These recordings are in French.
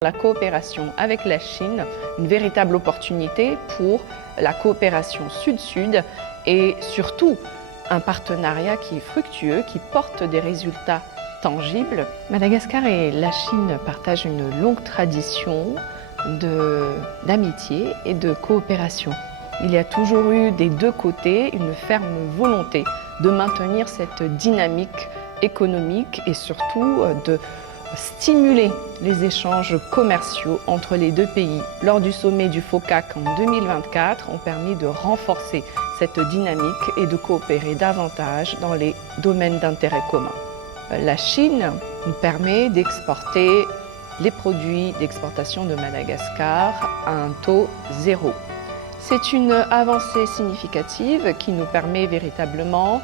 La coopération avec la Chine, une véritable opportunité pour la coopération sud-sud et surtout un partenariat qui est fructueux, qui porte des résultats tangibles. Madagascar et la Chine partagent une longue tradition d'amitié et de coopération. Il y a toujours eu des deux côtés une ferme volonté de maintenir cette dynamique économique et surtout de stimuler les échanges commerciaux entre les deux pays lors du sommet du FOCAC en 2024 ont permis de renforcer cette dynamique et de coopérer davantage dans les domaines d'intérêt commun. La Chine nous permet d'exporter les produits d'exportation de Madagascar à un taux zéro. C'est une avancée significative qui nous permet véritablement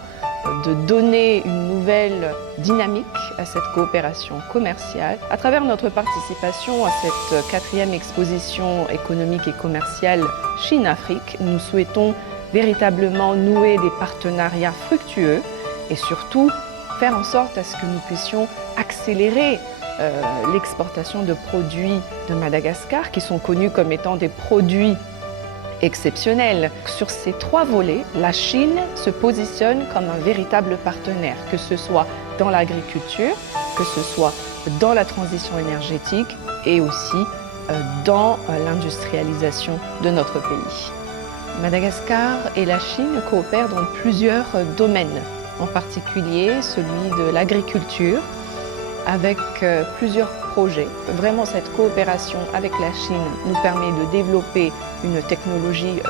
de donner une nouvelle dynamique à cette coopération commerciale. À travers notre participation à cette 4e exposition économique et commerciale Chine-Afrique, nous souhaitons véritablement nouer des partenariats fructueux et surtout faire en sorte à ce que nous puissions accélérer l'exportation de produits de Madagascar qui sont connus comme étant des produits exceptionnel. Sur ces 3 volets, la Chine se positionne comme un véritable partenaire, que ce soit dans l'agriculture, que ce soit dans la transition énergétique et aussi dans l'industrialisation de notre pays. Madagascar et la Chine coopèrent dans plusieurs domaines, en particulier celui de l'agriculture, avec plusieurs projets. Vraiment, cette coopération avec la Chine nous permet de développer une technologie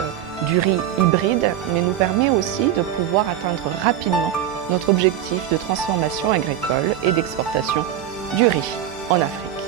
du riz hybride, mais nous permet aussi de pouvoir atteindre rapidement notre objectif de transformation agricole et d'exportation du riz en Afrique.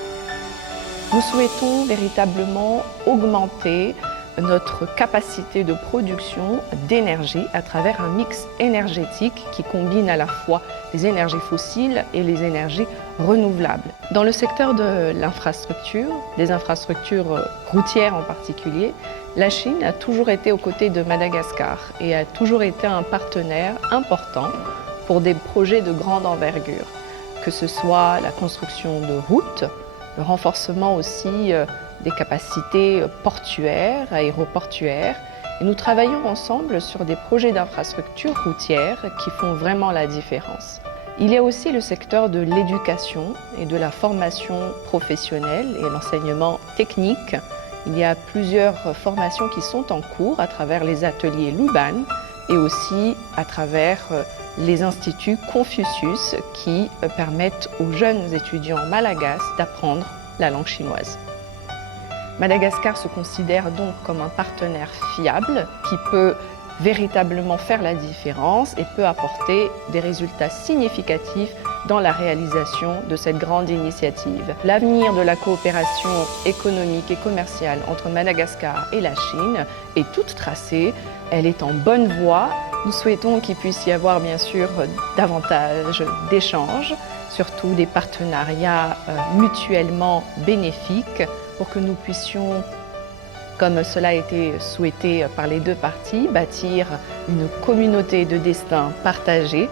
Nous souhaitons véritablement augmenter notre capacité de production d'énergie à travers un mix énergétique qui combine à la fois les énergies fossiles et les énergies renouvelables. Dans le secteur de l'infrastructure, des infrastructures routières en particulier, la Chine a toujours été aux côtés de Madagascar et a toujours été un partenaire important pour des projets de grande envergure, que ce soit la construction de routes, le renforcement aussi des capacités portuaires, aéroportuaires. Et nous travaillons ensemble sur des projets d'infrastructures routières qui font vraiment la différence. Il y a aussi le secteur de l'éducation et de la formation professionnelle et l'enseignement technique. Il y a plusieurs formations qui sont en cours à travers les ateliers Luban et aussi à travers les instituts Confucius qui permettent aux jeunes étudiants malagasy d'apprendre la langue chinoise. Madagascar se considère donc comme un partenaire fiable qui peut véritablement faire la différence et peut apporter des résultats significatifs dans la réalisation de cette grande initiative. L'avenir de la coopération économique et commerciale entre Madagascar et la Chine est toute tracée, elle est en bonne voie. Nous souhaitons qu'il puisse y avoir bien sûr davantage d'échanges, surtout des partenariats mutuellement bénéfiques pour que nous puissions, comme cela a été souhaité par les deux parties, bâtir une communauté de destin partagée